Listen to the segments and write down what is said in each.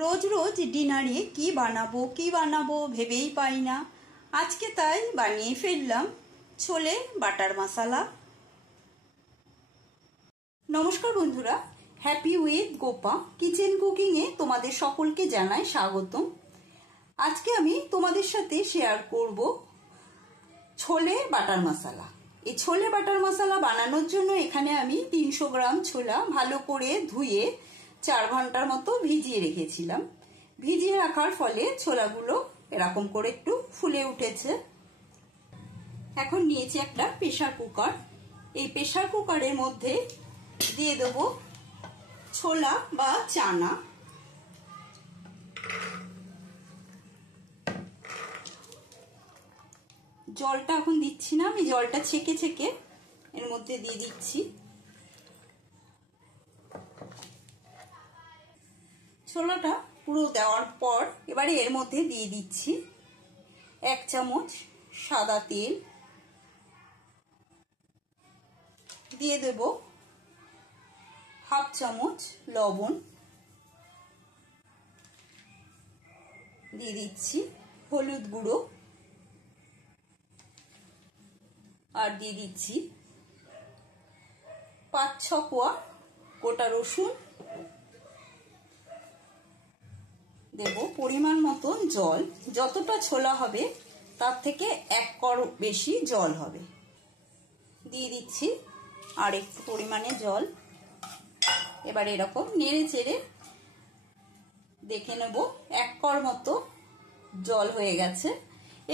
रोज रोज डिनारे की बानाबो भेबेई पाई ना। आज के ताई बानिए फेललाम छोले बाटार मसाला। नमस्कार बंधुरा, happy with Gopa kitchen cooking ए तोमादेर सकलके जानाई स्वागतम। आज के आमी तोमादेर साथे शेयर करब छोले बाटार मसाला। এই छोले बाटार मसाला বানানোর জন্য এখানে আমি 300 গ্রাম ছোলা ভালো করে ধুয়ে 4 ঘন্টার মতো ভিজিয়ে রেখেছিলাম। ভিজিয়ে রাখার ফলে ছোলাগুলো এরকম করে একটু ফুলে উঠেছে। এখন নিয়েছি একটা প্রেসার কুকার। এই প্রেসার কুকারের মধ্যে দিয়ে দেব ছোলা বা চানা। জলটা এখন দিচ্ছি না, আমি জলটা ছেঁকে ছেঁকে এর মধ্যে দিয়ে দিচ্ছি। ছোলাটা পুরো দেওয়ার পর এবারে এর মধ্যে দিয়ে দিচ্ছি 1 চামচ সাদা তেল, দিয়ে দেব হাফ চামচ লবণ, দিয়ে দিচ্ছি হলুদ গুঁড়ো, আর দিয়ে দিচ্ছি 5-6 কোয়া গোটা রসুন, দেব পরিমাণ মতন জল। যতটা ছোলা হবে তার থেকে 1 কর বেশি জল হবে। দিয়ে দিচ্ছি আর একটু পরিমাণে জল। এবার এরকম নেড়ে চেড়ে দেখে নেব 1 কর মতো জল হয়ে গেছে।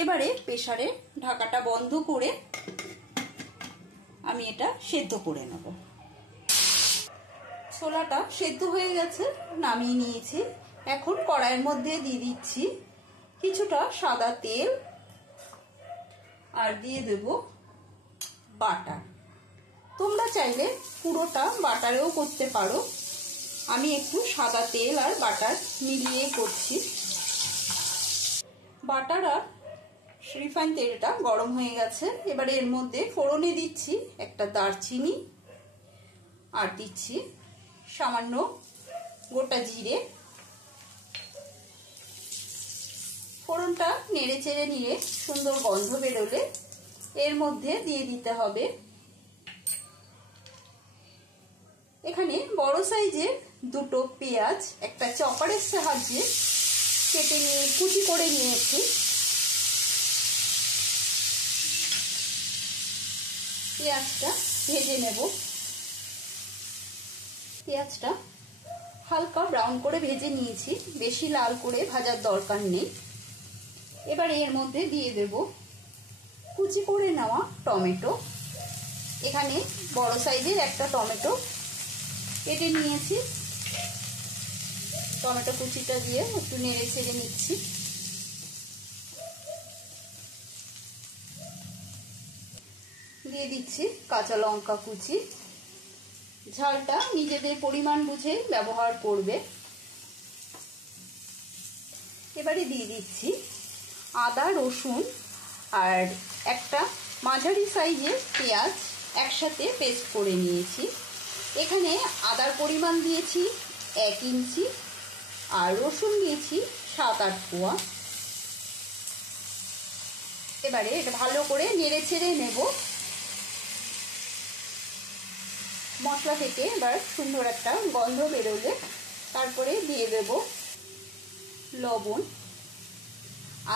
এবারে প্রেসারে ঢাকাটা বন্ধ করে আমি এটা সেদ্ধ করে নেব। ছোলাটা সেদ্ধ হয়ে গেছে, নামিয়ে নিয়েছি। এখন কড়াইয়ের মধ্যে দিয়ে দিচ্ছি কিছুটা সাদা তেল, আর দিয়ে দেব বাটার। তোমরা চাইলে পুরোটা বাটারেও করতে পারো, আমি একটু সাদা তেল আর বাটার মিলিয়ে করছি। বাটার আর রিফাইন তেলটা গরম হয়ে গেছে। এবারে এর মধ্যে ফোড়নে দিচ্ছি একটা দারচিনি, আর দিচ্ছি সামান্য গোটা জিরে। ফোড়নটা নেড়ে চেড়ে নিয়ে সুন্দর গন্ধ বেরোলে এর মধ্যে দিয়ে দিতে হবে এখানে বড় সাইজের 2টো পেঁয়াজ একটা চপারের সাহায্যে কেটে নিয়ে কুচি করে নিয়েছি। পেঁয়াজটা ভেজে নেব। পেঁয়াজটা হালকা ব্রাউন করে ভেজে নিয়েছি, বেশি লাল করে ভাজার দরকার নেই। এবার এর মধ্যে দিয়ে দেব কুচি করে নেওয়া টমেটো। এখানে বড় সাইজের একটা টমেটো কেটে নিয়েছি। টমেটো কুচিটা দিয়ে একটু নেড়ে চেড়ে নিচ্ছি। দিয়ে দিচ্ছি কাঁচা লঙ্কা কুচি। ঝালটা নিজেদের পরিমাণ বুঝে ব্যবহার করবে। এবারে দিয়ে দিচ্ছি আদা রসুন আর একটা মাঝারি সাইজের পেঁয়াজ একসাথে পেস্ট করে নিয়েছি। এখানে আদার পরিমাণ দিয়েছি 1 ইঞ্চি, আর রসুন দিয়েছি 7-8 কোয়া। এবারে এটা ভালো করে নেড়ে চেড়ে নেব। মশলা থেকে এবার সুন্দর একটা গন্ধ বেরোলে তারপরে দিয়ে দেব লবণ।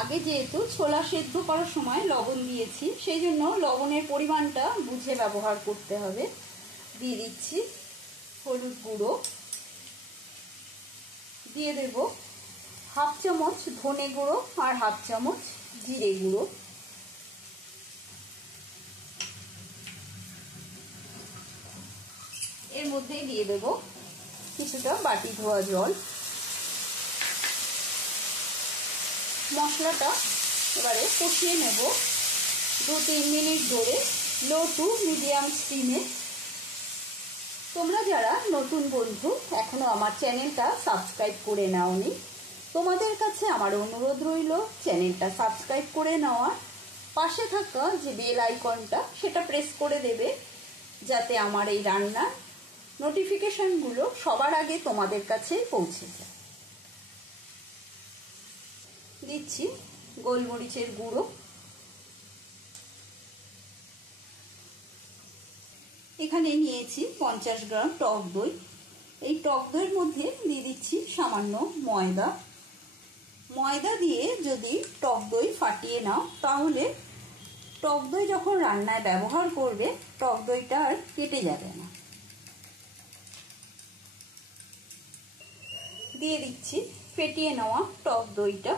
আগে যেহেতু ছোলা সেদ্ধ করার সময় লবণ দিয়েছি, সেই জন্য লবণের পরিমাণটা বুঝে ব্যবহার করতে হবে। দিয়ে দিচ্ছি হলুদ গুঁড়ো, দিয়ে দেব হাফ চামচ ধনে গুঁড়ো আর হাফ চামচ জিরে গুঁড়ো। এর মধ্যে দিয়ে দেব কিছুটা বাটি ধোয়া জল। মশলাটা এবারে কষিয়ে নেব 2-3 মিনিট ধরে লো টু মিডিয়াম স্টিমে। তোমরা যারা নতুন বন্ধু এখনো আমার চ্যানেলটা সাবস্ক্রাইব করে নাওনি, তোমাদের কাছে আমার অনুরোধ রইল চ্যানেলটা সাবস্ক্রাইব করে নেওয়ার। পাশে থাকা যে বেল আইকনটা সেটা প্রেস করে দেবে, যাতে আমার এই রান্নার নোটিফিকেশনগুলো সবার আগে তোমাদের কাছে পৌঁছে যায়। দিচ্ছি গোলমরিচের গুঁড়ো, এখানে নিয়েছি 50 গ্রাম টক দই। এই টক দইয়ের মধ্যে দিয়ে দিচ্ছি সামান্য ময়দা। ময়দা দিয়ে যদি টক দই ফাটিয়ে নাও তাহলে টক দই যখন রান্নায় ব্যবহার করবে টক দইটা আর কেটে যাবে না। দিয়ে দিচ্ছি ফেটিয়ে নেওয়া টক দইটা,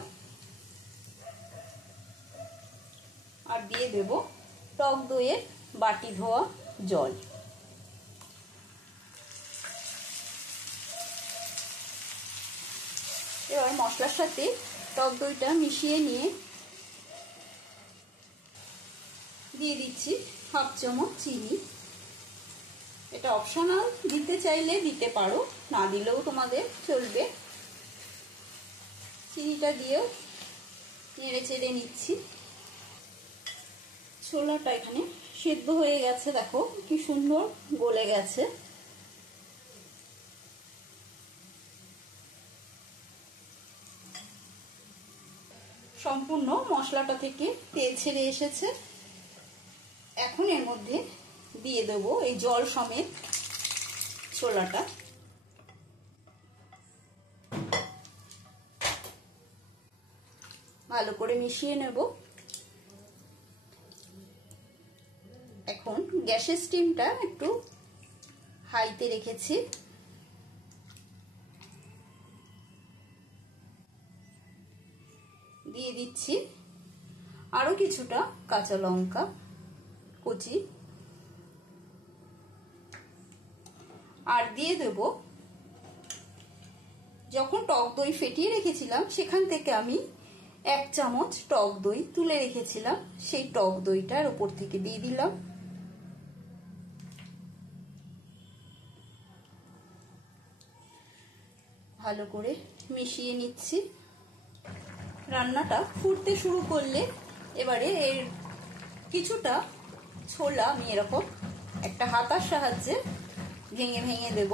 আর দিয়ে দেব টক দইয়ের বাটি ধোয়া জল। এবার মশলার সাথে টক দইটা মিশিয়ে নিয়ে দিয়ে দিচ্ছি হাফ চামচ চিনি। এটা অপশনাল, দিতে চাইলে দিতে পারো, না দিলেও তোমাদের চলবে। চিনিটা দিয়েও নেড়ে চেড়ে নিচ্ছি। ছোলাটা এখানে সেদ্ধ হয়ে গেছে, দেখো কি সুন্দর গলে গেছে। সম্পূর্ণ মশলাটা থেকে তেল ছেড়ে এসেছে। এখন এর মধ্যে দিয়ে দেবো এই জল সমেত ছোলাটা। ভালো করে মিশিয়ে নেব। এখন গ্যাসের স্টিমটা একটু হাইতে রেখেছি। দিয়ে দিচ্ছি আরো কিছুটা কাঁচা লঙ্কা কুচি, আর দিয়ে দেব যখন টক দই ফেটিয়ে রেখেছিলাম সেখান থেকে আমি 1 চামচ টক দই তুলে রেখেছিলাম, সেই টক দইটার উপর থেকে দিয়ে দিলাম। ভালো করে মিশিয়ে নিচ্ছি। রান্নাটা ফুটতে শুরু করলে এবারে এর কিছুটা ছোলা আমি এরকম একটা হাতার সাহায্যে ভেঙে ভেঙে দেব।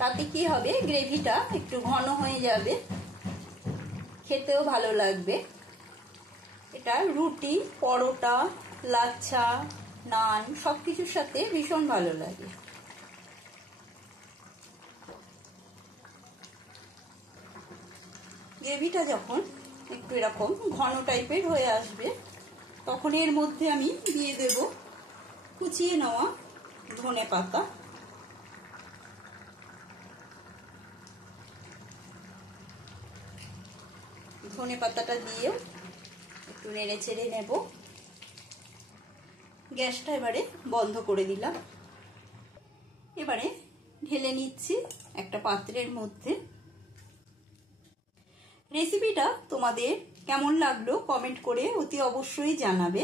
তাতে কি হবে, গ্রেভিটা একটু ঘন হয়ে যাবে, খেতেও ভালো লাগবে। এটা রুটি, পরোটা, লাচ্ছা, নান সবকিছুর সাথে ভীষণ ভালো লাগে। গ্রেভিটা যখন একটু এরকম ঘন টাইপের হয়ে আসবে তখন এর মধ্যে আমি দিয়ে দেব কুচিয়ে নেওয়া ধনে পাতা। ধনে পাতাটা দিয়ে একটু নেড়ে চেড়ে নেব। গ্যাসটা এবারে বন্ধ করে দিলাম। এবারে ঢেলে নিচ্ছি একটা পাত্রের মধ্যে। রেসিপিটা তোমাদের কেমন লাগলো কমেন্ট করে অতি অবশ্যই জানাবে।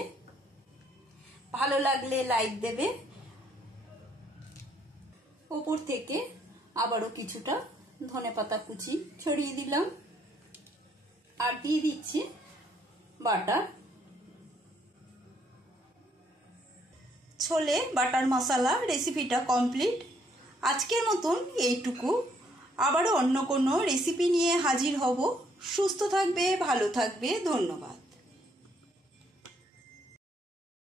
ভালো লাগলে লাইক দেবে। উপর থেকে আবারও কিছুটা ধনেপাতা কুচি ছড়িয়ে দিলাম, আর দিয়ে দিচ্ছি বাটার। ছোলে বাটার মশলা রেসিপিটা কমপ্লিট। আজকের মতন এইটুকু। আবারও অন্য কোনো রেসিপি নিয়ে হাজির হব। সুস্থ থাকবে, ভালো থাকবে, ধন্যবাদ।